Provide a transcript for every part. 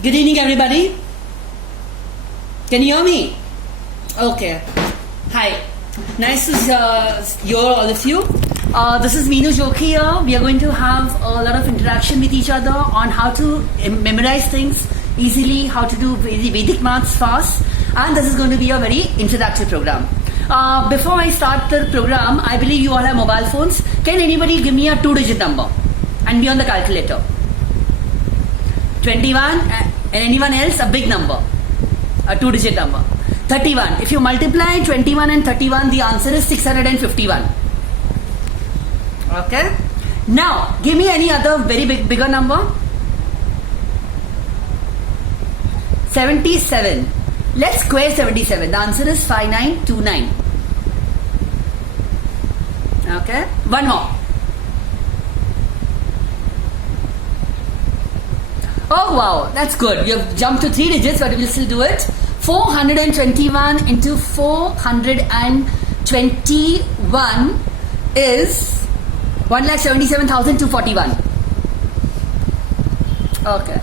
Good evening, everybody. Can you hear me? Okay. Hi. Nice to hear all of you. This is Meenu Jokhi here. We are going to have a lot of interaction with each other on how to memorize things easily, how to do Vedic maths fast, and this is going to be a very introductory program. Before I start the program, I believe you all have mobile phones. Can anybody give me a 2-digit number and be on the calculator? 21, and anyone else? A big number, a 2-digit number. 31. If you multiply 21 and 31, the answer is 651. Okay. Now, give me any other very bigger number. 77. Let's square 77. The answer is 5929. Okay. One more. Oh wow, that's good. You've jumped to 3 digits, but we'll still do it. 421 into 421 is 1,77,241. Okay.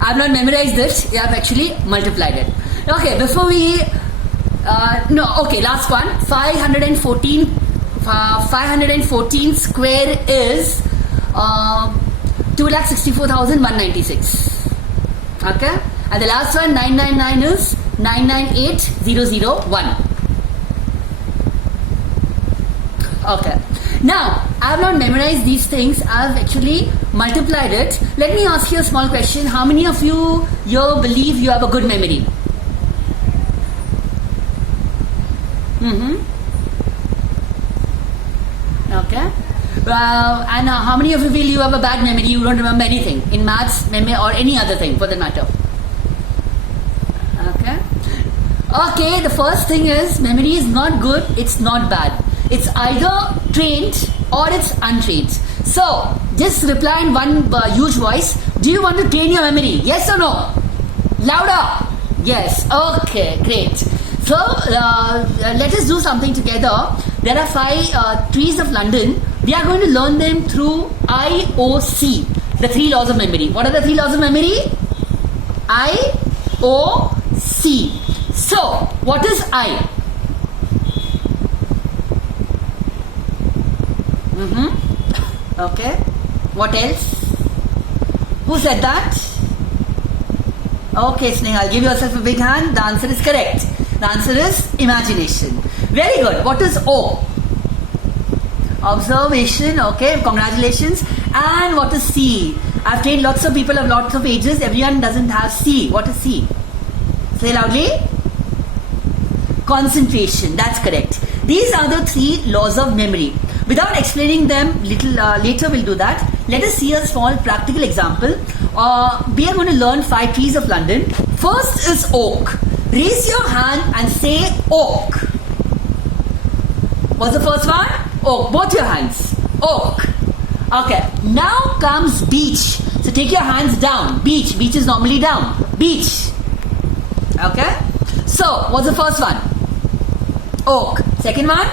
I've not memorized this. I've actually multiplied it. Okay, before we... last one. 514 square is 2,64,196. Okay? And the last one, 999 is 998,001. Okay. Now, I have not memorized these things. I have actually multiplied it. Let me ask you a small question. How many of you here believe you have a good memory? Okay. And how many of you feel you have a bad memory? You don't remember anything in maths, memory, or any other thing for that matter. Okay, the first thing is memory is not good, it's not bad. It's either trained or it's untrained. So, just reply in one huge voice. Do you want to train your memory? Yes or no? Louder. Yes. Okay, great. So, let us do something together. There are 5 trees of London. We are going to learn them through IOC, the 3 laws of memory. What are the 3 laws of memory? IOC. So, what is I? Okay. What else? Who said that? Okay, Snehal, give yourself a big hand. The answer is correct. The answer is imagination. Very good. What is O? Observation. Okay, congratulations. And what is C? I've trained lots of people of lots of ages. Everyone doesn't have C. What is C? Say loudly. Concentration. That's correct. These are the 3 laws of memory. Without explaining them, later we'll do that. Let us see a small practical example. We are going to learn 5 trees of London. First is oak. Raise your hand and say oak. What's the first one? Oak. Both your hands. Oak. Okay. Now comes beech. So take your hands down. Beech. Beech is normally down. Beech. Okay. So what's the first one? Oak. Second one?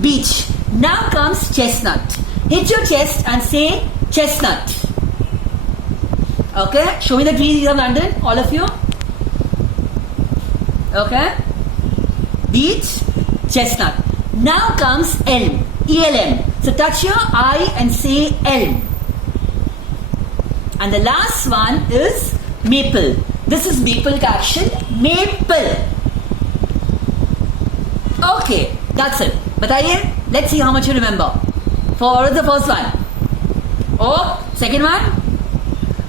Beech. Now comes chestnut. Hit your chest and say chestnut. Okay. Show me the trees of London, all of you. Okay. Beech, chestnut. Now comes elm. ELM. So touch your eye and say elm. And the last one is maple. This is maple ka action. Maple. Okay. That's it. Bataiye. Let's see how much you remember. For the first one. Oh, second one.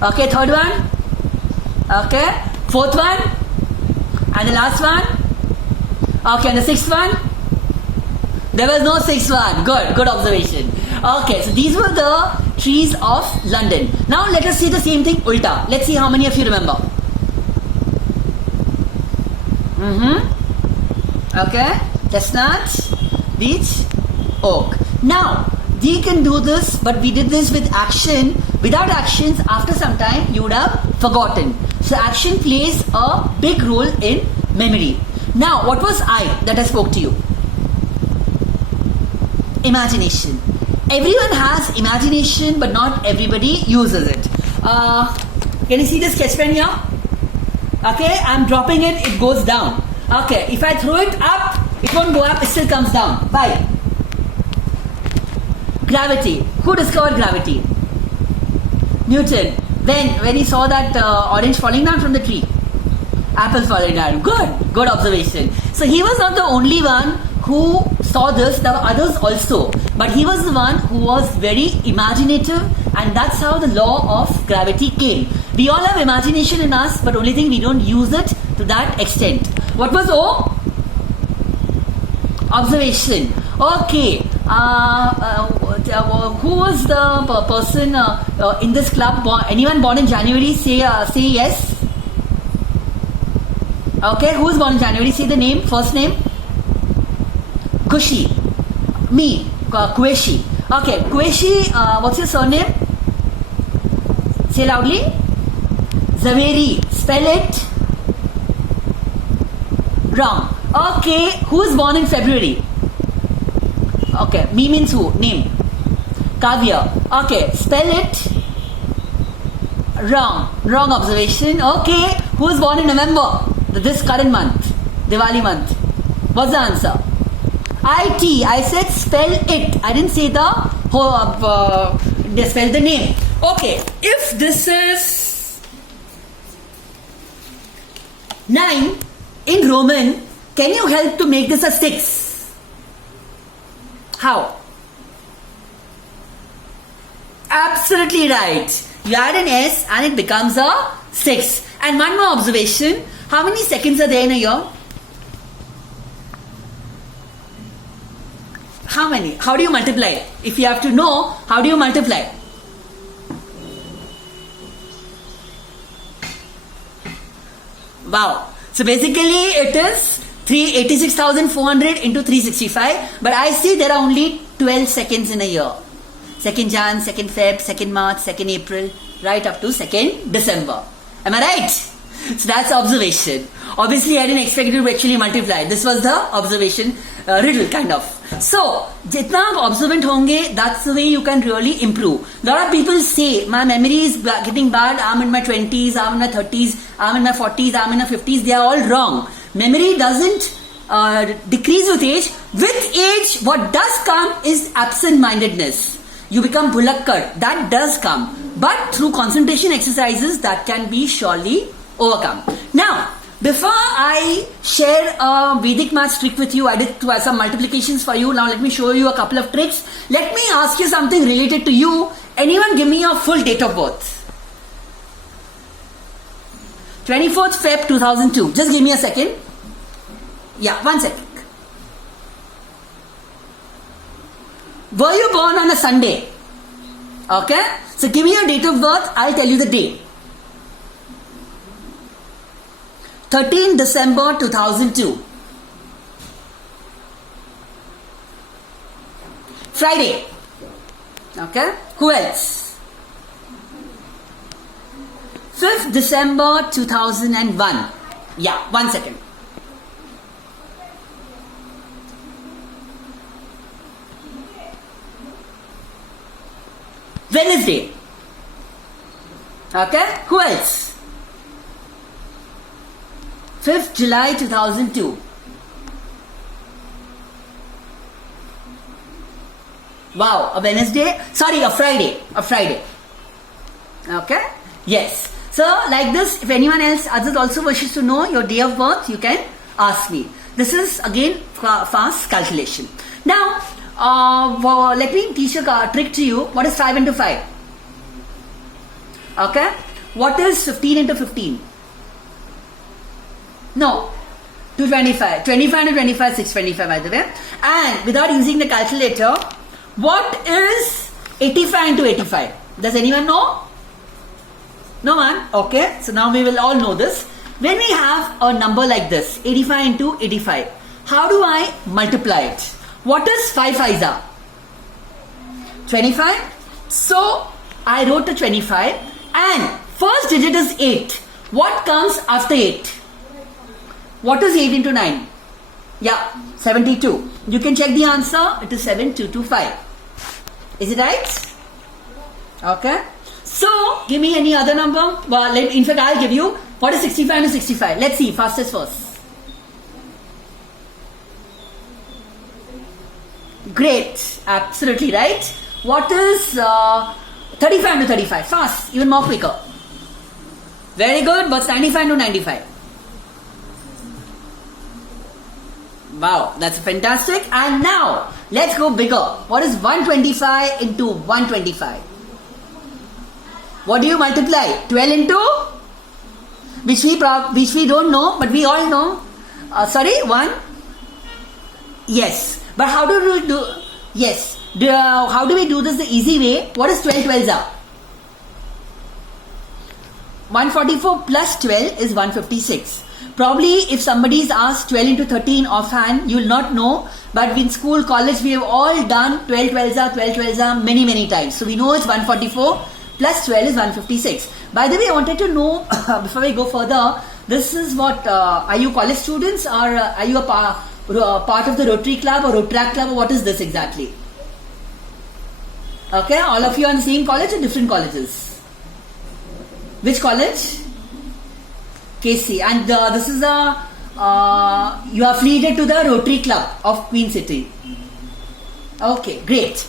Okay, third one. Okay, fourth one. And the last one. Okay, and the 6th one. There was no 6th one. Good observation. Okay, so these were the trees of London. Now let us see the same thing ulta. Let's see how many of you remember. Okay, chestnut, beech, oak. Now, we can do this, but we did this with action. Without actions, after some time, you would have forgotten. So, action plays a big role in memory. Now, what was I that I spoke to you? Imagination. Everyone has imagination, but not everybody uses it. Can you see the sketch pen here? Okay, I'm dropping it, it goes down. Okay, if I throw it up, it won't go up, it still comes down. Why? Gravity. Who discovered gravity? Newton. When he saw that orange falling down from the tree. Apple falling down. Good observation. So he was not the only one who saw this, there were others also. But he was the one who was very imaginative, and that's how the law of gravity came. We all have imagination in us, but only thing we don't use it to that extent. What was O? Observation. Okay. Who was the person in this club? Anyone born in January? Say yes. Okay, who is born in January? Say the name, first name. Kushi. Me. Kueshi. Okay, Kueshi, what's your surname? Say loudly. Zaveri. Spell it. Wrong. Okay, who is born in February? Okay, me means who? Name. Kavya. Okay, spell it. Wrong. Wrong observation. Okay, who is born in November? This current month. Diwali month. What's the answer? IT. I said spell it. I didn't say the whole, spell the name. Okay, if this is 9 in Roman, can you help to make this a 6? How? Absolutely right. You add an S and it becomes a 6. And one more observation. How many seconds are there in a year? How many? How do you multiply? If you have to know, how do you multiply? Wow. So basically it is 86,400 into 365. But I see there are only 12 seconds in a year. 2nd Jan, 2nd Feb, 2nd March, 2nd April, right up to 2nd December. Am I right? So that's observation. Obviously, I didn't expect it to actually multiply. This was the observation riddle, kind of. So, jitna aap observant honge, that's the way you can really improve. A lot of people say, my memory is getting bad, I'm in my 20s, I'm in my 30s, I'm in my 40s, I'm in my 50s. They are all wrong. Memory doesn't decrease with age. With age, what does come is absent-mindedness. You become bulakkad. That does come. But through concentration exercises, that can be surely overcome. Now, before I share a Vedic maths trick with you, I did some multiplications for you. Now let me show you a couple of tricks. Let me ask you something related to you. Anyone give me your full date of birth? 24th Feb 2002. Just give me a second. Yeah, 1 second. Were you born on a Sunday? Okay. So give me your date of birth. I'll tell you the date. 13 December 2002. Friday. Okay. Who else? 5th December 2001. Yeah, 1 second. Wednesday. Okay. Who else? 5th July 2002. Wow, a Wednesday? Sorry, a Friday. A Friday. Okay? Yes. So, like this, if anyone else others also wishes to know your day of birth, you can ask me. This is again fast calculation. Now, let me teach a trick to you. What is 5 into 5? Okay? What is 15 into 15? No. 225. 25 into 25, 625 by the way. And without using the calculator, what is 85 into 85? Does anyone know? No man? Okay. So now we will all know this. When we have a number like this, 85 into 85, how do I multiply it? What is 5 5s are? 25. So I wrote the 25 and first digit is 8. What comes after 8? What is 8 into 9? Yeah, 72. You can check the answer. It is 7225. Is it right? Okay. So, give me any other number. Well, in fact, I'll give you. What is 65 to 65? Let's see. Fastest first. Great. Absolutely right. What is 35 to 35? Fast. Even more quicker. Very good. What's 95 to 95? Wow, that's fantastic. And now, let's go bigger. What is 125 into 125? What do you multiply? 12 into? Which we don't know, but we all know. Sorry, 1? Yes. But how do we do? Yes. How do we do this the easy way? What is 12 12s are? 144 plus 12 is 156. Probably if somebody is asked 12 into 13 offhand, you will not know. But in school, college, we have all done 12 12s are, 12 12s are many times. So we know it's 144 plus 12 is 156. By the way, I wanted to know, before we go further, this is what, are you college students or are you a part of the Rotary Club or Rotaract Club, or what is this exactly? Okay, all of you are in the same college or different colleges? Which college? KC. And this is you are affiliated to the Rotary Club of Queen City. Okay, great.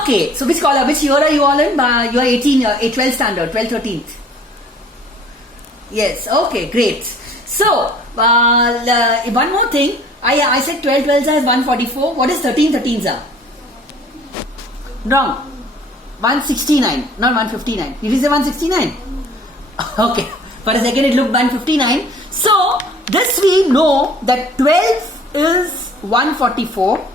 Okay, so which year are you all in? You are 12th standard, 12th, 13th. Yes, okay, great. So, one more thing. I said 12 12s are 144. What is 13 13s are? Wrong. 169, not 159. Did you say 169? Okay. For a second it looked 159. So, this we know that 12 is 144.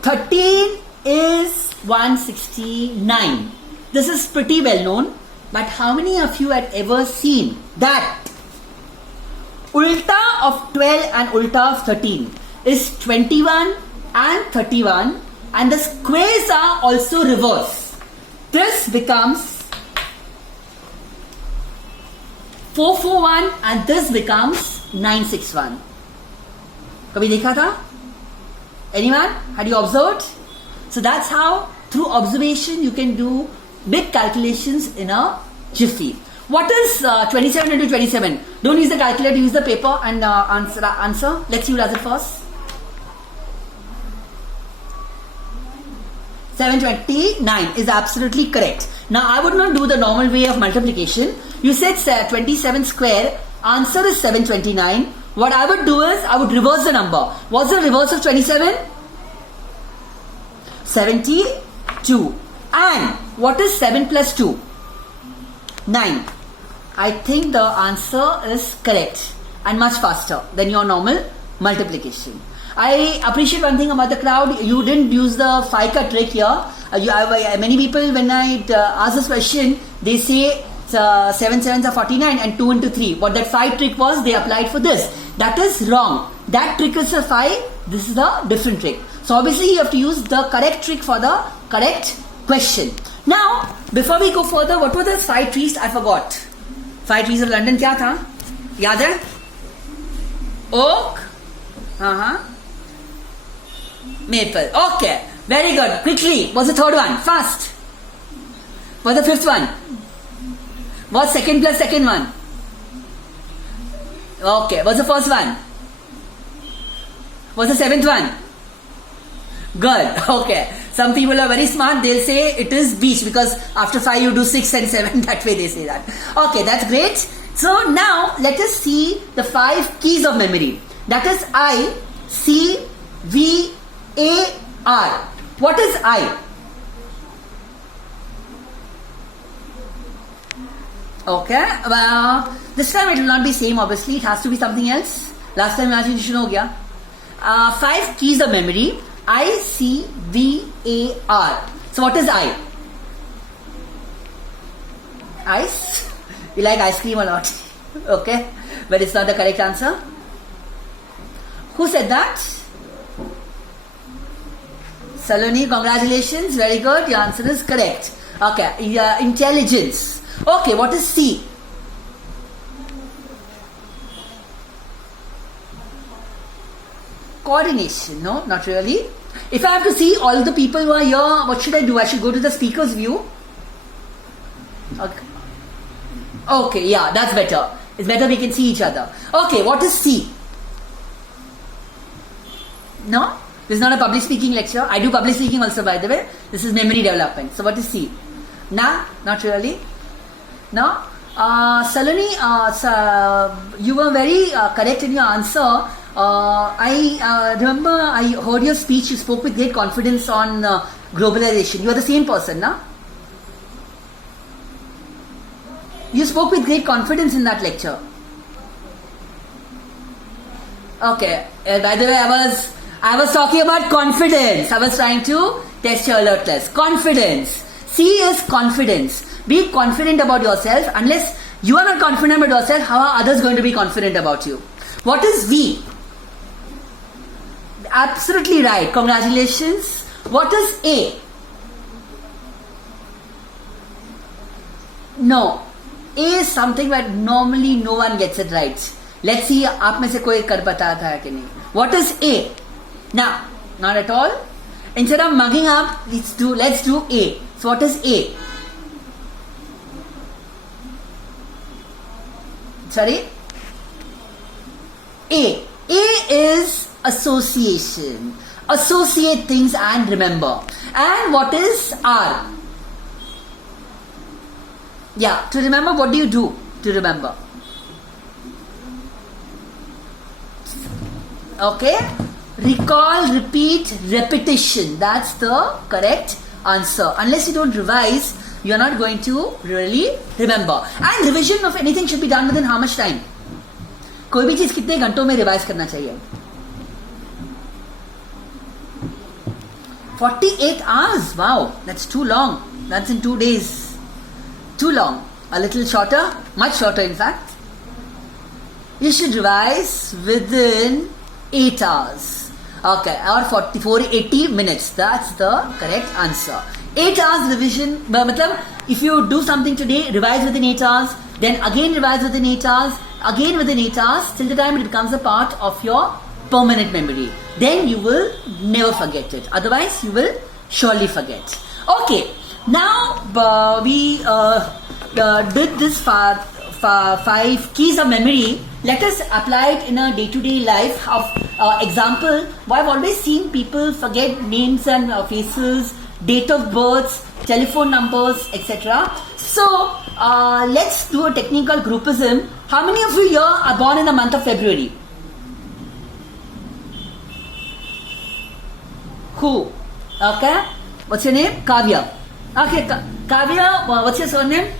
13 is 169. This is pretty well known. But how many of you had ever seen that ulta of 12 and ulta of 13 is 21 and 31, and the squares are also reverse? This becomes 441 and this becomes 961. Kabhi dekha tha? Anyone? Had you observed? So that's how through observation you can do big calculations in a jiffy. What is 27 into 27? Don't use the calculator, use the paper and answer. Let's see who does it first. 729 is absolutely correct. Now I would not do the normal way of multiplication. You said 27 square, answer is 729. What I would do is, I would reverse the number. What's the reverse of 27? 72. And what is 7 plus 2? 9. I think the answer is correct and much faster than your normal multiplication. I appreciate one thing about the crowd. You didn't use the FICA trick here. Many people, when I ask this question, they say 7 sevens are 49 and 2 into 3. What that 5 trick was, they applied for this. That is wrong. That trick is a 5. This is a different trick. So obviously you have to use the correct trick for the correct question. Now, before we go further, what were the 5 trees? I forgot. 5 trees of London kya tha? Yaad hai? Oak. Maple. Okay. Very good. Quickly. What's the third one? Fast. What's the fifth one? What's second plus second one? Okay. What's the first one? What's the seventh one? Good. Okay. Some people are very smart. They'll say it is beach because after 5 you do 6 and 7. That way they say that. Okay. That's great. So now let us see the 5 keys of memory. That is I, C, V, A, R. What is I? Okay. This time it will not be same obviously. It has to be something else. Last time imagination ho gaya. 5 keys of memory. I, C, V, A, R. So what is I? Ice. We like ice cream a lot. Okay. But it's not the correct answer. Who said that? Saloni, congratulations. Very good. Your answer is correct. Okay. Intelligence. Okay. What is C? Coordination. No, not really. If I have to see all the people who are here, what should I do? I should go to the speaker's view. Okay. Okay, yeah, that's better. It's better we can see each other. Okay, what is C? No? This is not a public speaking lecture. I do public speaking also, by the way. This is memory development. So what is C? Nah, not really. No? Saloni, you were very correct in your answer. I remember I heard your speech. You spoke with great confidence on globalization. You are the same person, no? You spoke with great confidence in that lecture. Okay. By the way, I was talking about confidence. I was trying to test your alertness. Confidence. C is confidence. Be confident about yourself. Unless you are not confident about yourself, how are others going to be confident about you? What is V? Absolutely right. Congratulations. What is A? No. A is something where normally no one gets it right. Let's see, आप में से कोई कर पाता था कि नहीं? What is A? Now, not at all. Instead of mugging up, let's do A. So what is A? Sorry? A. A is association. Associate things and remember. And what is R? Yeah, to remember, what do you do to remember? Okay? Recall, repeat, repetition. That's the correct answer. Unless you don't revise, you are not going to really remember. And revision of anything should be done within how much time? कोई भी चीज कितने घंटों में revise करना चाहिए? 48 hours. Wow, that's too long. That's in 2 days. Too long. A little shorter, much shorter in fact. You should revise within 8 hours. Okay, or 80 minutes. That's the correct answer. 8 hours revision. Matlab, if you do something today, revise within 8 hours, then again revise within 8 hours, again within 8 hours, till the time it becomes a part of your permanent memory. Then you will never forget it. Otherwise, you will surely forget. Okay. Now we did this 5 keys of memory. Let us apply it in a day-to-day life. Of example, I've always seen people forget names and faces, date of births, telephone numbers, etc. So let's do a technical groupism. How many of you here are born in the month of February? Who? Okay. What's your name? Kavya. Okay, Kavya, what's your surname?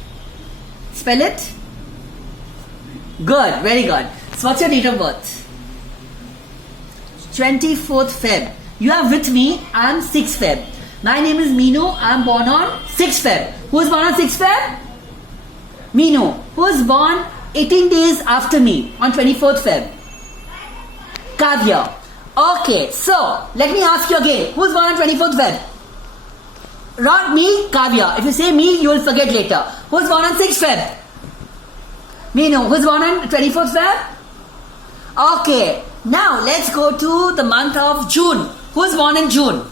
Spell it. Good, very good. So what's your date of birth? 24th Feb. You are with me, I am 6th Feb. My name is Meenu, I am born on 6th Feb. Who is born on 6th Feb? Meenu. Who is born 18 days after me on 24th Feb? Kavya. Okay, so let me ask you again. Who is born on 24th Feb? Not me, Kavya. If you say me, you will forget later. Who's born on 6th Feb? Meenu. Who's born on 24th Feb? Okay. Now, let's go to the month of June. Who's born in June?